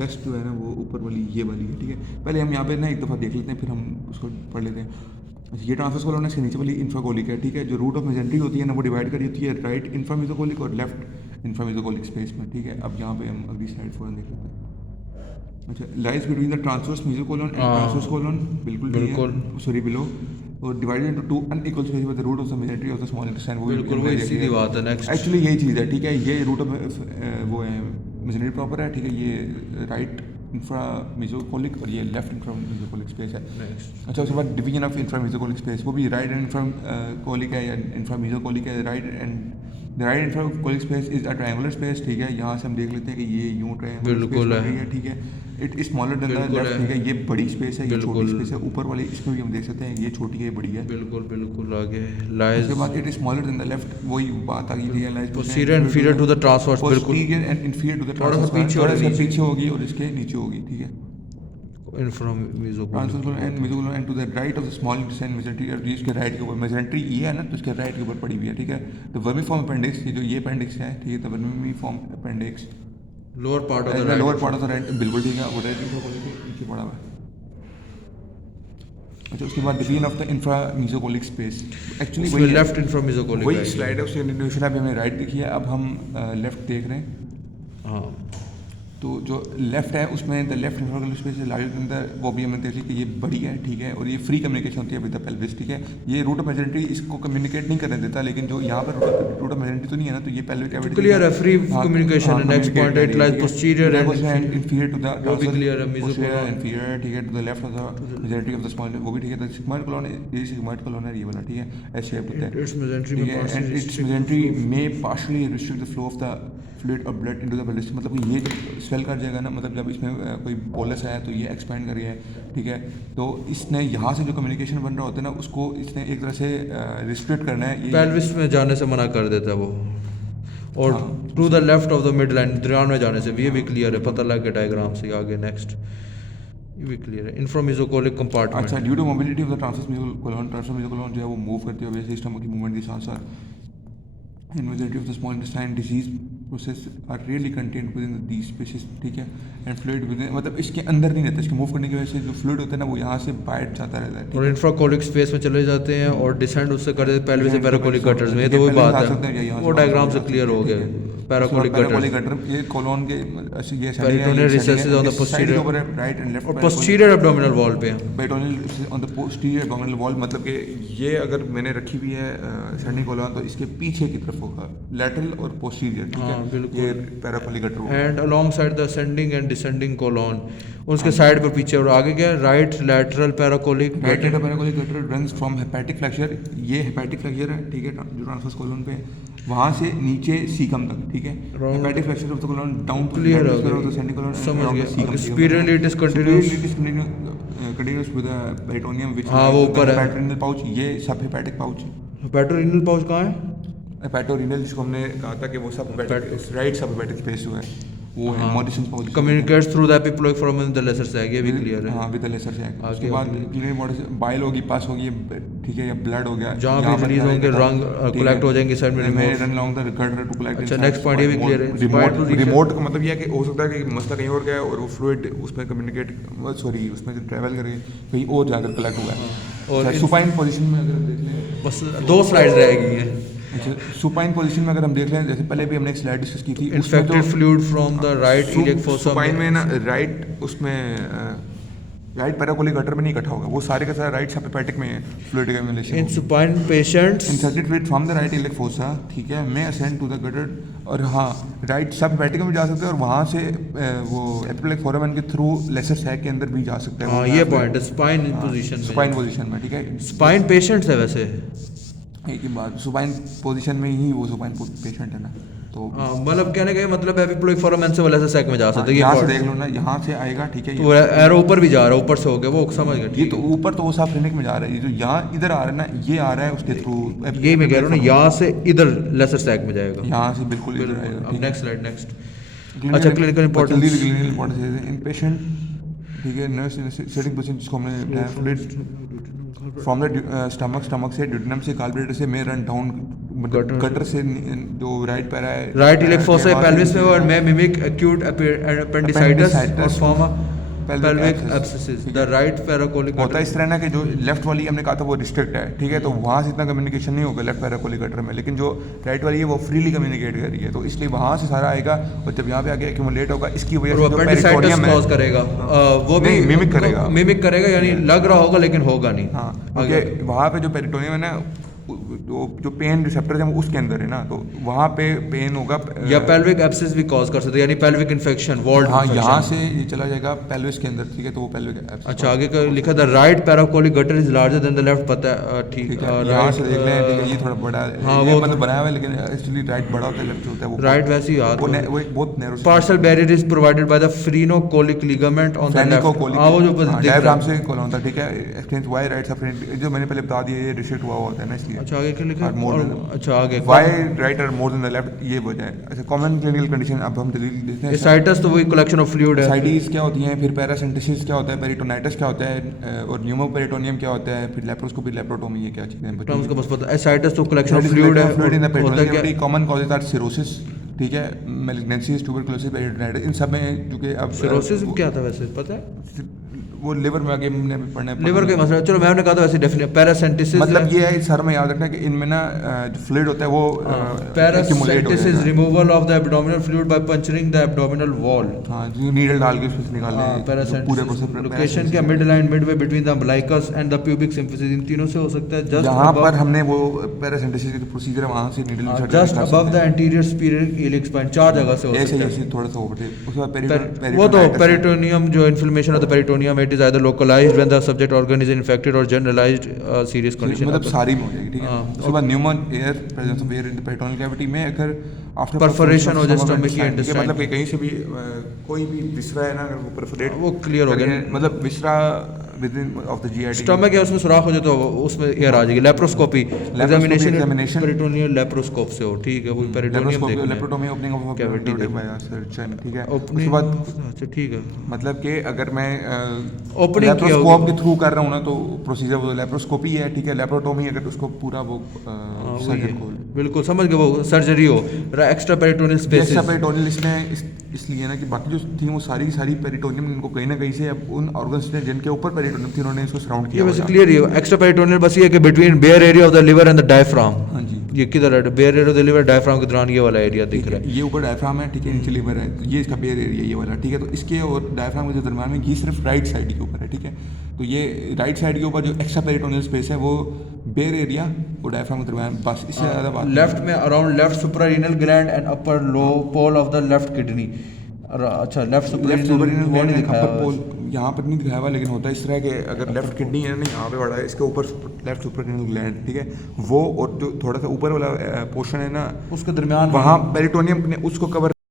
Best जो है ना वो ऊपर वाली ये वाली है, ठीक है। पहले हम यहाँ पे ना एक दफ़ा देख लेते हैं, फिर हम उसको पढ़ लेते हैं। अच्छा, ये ट्रांसवर्स कॉलोन है, इसके नीचे वाली इंफ्राकोलिक है, ठीक है। जो रूट ऑफ मेजेंट्री होती है ना वो डिवाइड करी होती है राइट इंफ्रामेसोकोलिक और लेफ्ट इंफ्रामेसोकोलिक स्पेस में, ठीक है। अब यहाँ पे हम अगली स्लाइड फॉरन देख लेते हैं। अच्छा, lies between the transverse mesocolon and transverse colon, बिल्कुल बिल्कुल सॉरी बिलो, और divided into two unequal space with the root of the mesentery of the small intestine, वो बिल्कुल वही सीधी बात है। नेक्स्ट एक्चुअली यही चीज़ है, ठीक है। ये रूट ऑफ वो है मेजेंट्री प्रॉपर है, ठीक है। ये राइट इंफ्रा मेसोकोलिक और ये लेफ्ट इंफ्रा मेसोकोलिक स्पेस है। अच्छा, उसके बाद division of infra mesocolic space, वो भी राइट एंड इंफ्रा कोलिक है या इंफ्रा मेसोकोलिक है। Right and the right infracolic space is a triangular space, ठीक है। यहाँ से हम देख लेते हैं कि ये यूं ट्रायंगुलर स्पेस बन रही है, ठीक है। It is smaller than the left, ठीक है। ये बड़ी स्पेस है, ये छोटी स्पेस है। ऊपर वाले इसमें भी हम देख सकते हैं ये छोटी है, ये बड़ी है, बिल्कुल बिल्कुल आगे लाइज उसके बाद it is smaller than the left, वही बात आ गई थी। Lies posterior and inferior to the transverse, बिल्कुल posterior and inferior to the थोड़ा सा ट्रांसवर्स, पीछे थोड़ा और सा नीचे। पीछे होगी और इसके नीचे होगी, ठीक है। Inframesocolic transverse and mesocolon and to the right of the small intestine mesentery, और इसके राइट के ऊपर मेजेंट्री ये है ना, तो इसके राइट के ऊपर पड़ी हुई है, ठीक है। तो वर्मीफॉर्म अपेंडिक्स, ये जो ये अपेंडिक्स है, ठीक है। तो vermiform appendix lower part of the lower part of the right, बिल्कुल ठीक है। वो राइट इंफ्राकोलिक के नीचे पड़ा हुआ है। अच्छा, उसके बाद division of the infra mesocolic space, actually वही लेफ्ट इंफ्रामेसोकोलिक वही स्लाइड है, उसकी कंटिन्यूएशन अभी हमने राइट देखी है, अब हम लेफ्ट देख रहे हैं। हाँ तो जो लेफ्ट है उसमें the left infracolic space larger than the, वो भी हमने देख ली कि ये बड़ी है, ठीक है। और ये फ्री कम्युनिकेशन होती है विद द पेल्विस, ठीक है। ये रूट ऑफ मेजेंट्री इसको कम्युनिकेट नहीं करने देता, लेकिन जो यहाँ पर रूट ऑफ मेजेंट्री तो नहीं है ना, तो ये पेल्विक कैविटी क्लियर है, फ्री कम्युनिकेशन है। Next point it lies posterior and inferior to the, वो भी क्लियर है। मेसोकोलिक इंफीरियर, ठीक है, to the left of the mesentery of the small, वो भी ठीक है। द सिग्मोइड कोलोन, ये सिग्मोइड कोलोन है, ये वाला, ठीक है। एस शेप होता है, इट्स मेजेंट्री ठीक में है। एंड इट्स मेजेंट्री में partially restrict the flow of the fluid और ब्लड इनटू द पेल्विस, मतलब कि ये स्वेल कर जाएगा ना, मतलब जब इसमें कोई बोलस है तो ये एक्सपैंड कर रही है, ठीक है। तो इसने यहाँ से जो कम्युनिकेशन बन रहा होता है ना, उसको इसने एक तरह से रिस्ट्रिक्ट करना है, ये पेल्विस में जाने से मना कर देता है वो, और to the left of the mid line दरमियान में जाने से, ये भी क्लियर है, पता लग गया डायग्राम से। आगे नेक्स्ट ये भी क्लियर है। इंफ्रामेसोकोलिक कंपार्टमेंट, अच्छा, due to mobility of the transverse mesocolon जो है वो मूव करती है वैसे सिस्टम की मूवमेंट के साथ साथ। In majority of the small intestine disease process are really contained within these spaces, ठीक है। एंड फ्लूइड within, मतलब इसके अंदर नहीं रहता, इसके मूव करने की वजह से जो फ्लूइड होता है ना वो यहाँ से बाहर जाता रहता है, और इंफ्राकोलिक स्पेस में चले जाते हैं और डिसेंड उससे कर देते पेल्विस से पैराकोलिक गटर्स में। ये तो वही बात है, वो डायग्राम से क्लियर हो गया। पैराकोलिक गटर, ये कोलोन के ये peritoneal recesses on the posterior right and left, और पोस्टीरियर एब्डोमिनल वॉल पे है। Peritoneal on the posterior abdominal wall, मतलब कि ये अगर मैंने रखी हुई है सेंडिंग कोलोन तो इसके पीछे की तरफ होगा, लैटरल और पोस्टीरियर, ठीक है। बिल्कुल। ये paracolic gutter and along side the ascending and descending colon, उसके साइड पर पीछे और आगे क्या right lateral paracolic paracolic gutter runs from hepatic flexure, ये हेपेटिक फ्लैक्चर है, ठीक है, जो ट्रांसवर्स कोलोन पे वहाँ से नीचे सीकम तक, ठीक है। Hepatic flexure of the colon down to clear of the ascending colon, समझ गया। Superiorly it is continuous continuous with the peritoneum which हाँ वो ऊपर है। हेपेटोरिनल पाउच, ये सब हेपेटिक पाउच। हेपेटोरिनल पाउच कहाँ है? हेपेटोरिनल जिसको हमने कहा था कि वो सब राइट सब हेपेटिक स्पेस जो है वो है Morison pouch, communicates through the epiploic foramen the lesser sac, ये भी क्लियर है। हाँ, विद द लेसर सैक। उसके बाद क्लिनिक बॉडी से बाइल होगी, पास होगी, ठीक है, या ब्लड हो गया, जहाँ भी रिलीज होंगे रंग कलेक्ट हो जाएंगे साइड में run along the gutter to collect. अच्छा, नेक्स्ट पॉइंट ये भी क्लियर है। रिमोट का मतलब ये है कि हो सकता है कि मसला कहीं और गया है और वो फ्लूइड उसमें कम्युनिकेट, सॉरी उसमें ट्रैवल करे कहीं और जाकर कलेक्ट हुआ है। और सुपाइन पोजीशन में अगर देख लें, बस 2 स्लाइड्स रह गई हैं। अच्छा, सुपाइन पोजीशन में अगर हम देख लें, जैसे पहले भी हमने एक स्लाइड डिस्कस की थी, infected fluid from the right iliac fossa supine में ना राइट उसमें राइट पैराकोलिक गटर में नहीं इकट्ठा होगा, वो सारे का सारा राइट सब हेपेटिक में है fluid accumulation. In supine patients inserted fluid from the right iliac fossa, ठीक है, में असेंड टू द गटर, और हाँ राइट सब हेपेटिक में भी जा सकते हैं और वहाँ से वो एपिप्लेक फोरामेन के थ्रू लेसर सैक के अंदर भी जा सकते हैं। हाँ ये पॉइंट है स्पाइन पोजीशन में, स्पाइन पोजीशन में, ठीक है। स्पाइन पेशेंट्स है वैसे एक ही बात, सुपाइन पोजीशन में ही वो सुपाइन पेशेंट है ना, तो मतलब कहने का मतलब एपिप्लोइक फोरामेन से लेसर सैक में जा सकते हैं। यहाँ से देख लो ना, यहाँ से आएगा, ठीक है, तो एरो ऊपर भी जा रहा है, ऊपर से हो गया वो समझ गया। ये तो ऊपर तो वो साफ क्लिनिक में जा रहा है, ये जो यहाँ इधर आ रहा है ना, ये आ रहा है उसके थ्रू, यही मैं कह रहा हूँ ना, यहाँ से इधर लेसर सैक में जाएगा, यहाँ से बिल्कुल इधर आएगा। अब नेक्स्ट स्लाइड नेक्स्ट। अच्छा, clinical importance, clinical importance in patient, ठीक है, नर्स सेटिंग पोजीशन जिसको हमने फ्लूइड फ्रॉम द स्टमक से ड्यूडेनम से गॉलब्लैडर से में रन डाउन गटर से जो राइट पैरा है राइट इलेक फोसा पेल्विस में और में मिमिक एक्यूट एपेंडिसाइटिस और form pelvic abscesses the right paracoelic होता है इस तरह ना कि जो लेफ्ट वाली हमने कहा था वो रिस्ट्रिक्ट है, ठीक है, तो वहाँ से इतना कम्युनिकेशन नहीं होगा लेफ्ट पैराकोलिक गटर में, लेकिन जो राइट वाली है वो फ्रीली कम्युनिकेट कर रही है, तो इसलिए वहाँ से सारा आएगा और जब यहाँ पे आके एक्यूमुलेट होगा इसकी वजह से जो पेरिटोनियम है कॉज करेगा वो भी मिमिक करेगा यानी लग रहा होगा लेकिन होगा नहीं। हाँ, क्योंकि वहाँ पे जो पेरिटोनियम है ना जो पेन रिसेप्टर है वो उसके अंदर है ना, तो वहाँ पे पेन होगा या पेल्विक एब्सेस भी कॉज कर सकते हैं यानी पेल्विक इन्फेक्शन वॉल्ड। हाँ, यहाँ से ये चला जाएगा पेल्विस के अंदर, ठीक है, तो वो पेल्विक एब्सेस। अच्छा, आगे का लिखा था right paracolic gutter is larger than the left, पता है, ठीक है, यहाँ से देख लें, ठीक है, ये थोड़ा बड़ा है, हाँ वो मतलब बनाया हुआ है लेकिन एक्चुअली राइट बड़ा होता है, लेफ्ट होता है वो राइट वैसे ही याद वो एक बहुत narrow partial barrier is provided by the phrenicocolic ligament on the left. हां वो जो डायग्राम से कॉल होता है, ठीक है, एक्सप्लेन व्हाई राइट सफरेंट जो मैंने पहले बता दिया ये रिस्ट्रिक्ट हुआ होता है ना इसलिए। अच्छा, आगे क्या लिखा है? अच्छा, आगे why right are more than the left, ये वजह है। अच्छा, कॉमन क्लिनिकल कंडीशन अब हम दलील देखते हैं। एसाइटिस तो वही कलेक्शन ऑफ फ्लूइड है। एसाइटिस क्या होती हैं, फिर पैरासिंथेसिस क्या होता है, पेरिटोनाइटिस क्या होता है और न्यूमोपेरिटोनियम क्या होता है, फिर लेप्रोस्कोपी लेप्रोटोमी, ये क्या चीजें हैं टर्म्स का बस पता। एसाइटिस तो कलेक्शन ऑफ फ्लूइड है, फ्लूइड इन द होता है peritoneum. Common causes are cirrhosis, ठीक है, मैलिग्नेंसीज, ट्यूबरकुलोसिस, पेरिटोनाइटिस, इन सब में जो कि अब सिरोसिस क्या था वैसे पता है? वो लिवर में आगे हमने पढ़ना है लिवर का मसला। चलो मैंने कहा था वैसे डेफिनेट पैरासिंथेसिस मतलब ये है सर में याद रखना कि इनमें ना जो फ्लूइड होता है वो paracentesis removal of the abdominal fluid by puncturing the abdominal wall. हां, जो नीडल डाल के उसमें निकालना है पूरे प्रोसेस। लोकेशन क्या mid line midway between the umbilicus and the pubic symphysis, इन तीनों से हो सकता है। जस्ट यहां पर हमने वो पैरासिंथेसिस की प्रोसीजर है वहां से needle just above the anterior superior iliac spine, चार जगह से हो सकता है ऐसे थोड़ा सा ऊपर। उसके बाद वो तो पेरिटोनियम जो inflammation of the peritoneum it is either localized when the subject organ is infected or generalized serious condition, मतलब सारी में हो जाएगी, ठीक है। उसके बाद न्यूमन air presence of air in the peritoneal cavity में अगर आफ्टर परफोरेशन हो जाए स्टमक की इंटेस्टाइन, मतलब कि कहीं से भी कोई भी विसरा है ना अगर वो परफोरेट वो क्लियर हो गया, मतलब viscera within of the GIT stomach है उसमें सुराख हो जाए तो उसमें एयर आ जाएगी। लेप्रोस्कोपी एग्जामिनेशन पेरिटोनियल लेप्रोस्कोप से हो, ठीक है, वो पेरिटोनियम देखना है, laparotomy opening of cavity by surgeon, ठीक है। उसके बाद अच्छा, ठीक है, मतलब कि अगर मैं ओपनिंग लेप्रोस्कोप के थ्रू कर रहा हूं ना तो प्रोसीजर वो लेप्रोस्कोपी है, ठीक है। लेप्रोटोमी अगर उसको पूरा वो सर्जन को बिल्कुल समझ गए वो सर्जरी हो extra peritoneal space. Extra peritoneal इसमें इसलिए ना कि बाकी जो थी वो सारी की सारी पेरिटोनियम इनको कहीं ना कहीं से अब उन ऑर्गन्स ने जिनके ऊपर पेरिटोनियम थी उन्होंने इसको सराउंड किया। ये वैसे क्लियर है एक्स्ट्रा पेरिटोनियल बस ये है कि between bare area of the liver and the diaphragm. हां जी, ये किधर है? Bare area of the liver diaphragm के दौरान ये वाला एरिया दिख रहा है, ये ऊपर डायफ्राम है, ठीक है, नीचे लिवर है, तो ये इसका बेयर एरिया ये वाला, ठीक है। तो इसके और डायफ्राम के दरमियान में ये सिर्फ राइट साइड के ऊपर है, ठीक है। तो ये राइट साइड के ऊपर जो एक्स्ट्रा पेरिटोनियल स्पेस है वो बेयर एरिया और डायफ्राम के दरमियान, बस इससे ज़्यादा बात। लेफ्ट में around left suprarenal gland and upper low pole of the left kidney. अच्छा, लेफ्ट सुप्रारीनल ग्लैंड दिखाया पोल यहाँ पर नहीं दिखाया हुआ, लेकिन होता है इस तरह के अगर लेफ्ट किडनी है ना यहाँ पे बड़ा है, इसके ऊपर लेफ्ट सुप्रारीनल ग्लैंड, ठीक है, वो और जो थोड़ा सा ऊपर वाला पोर्शन है ना उसके दरमियान वहाँ पेरिटोनियम ने उसको कवर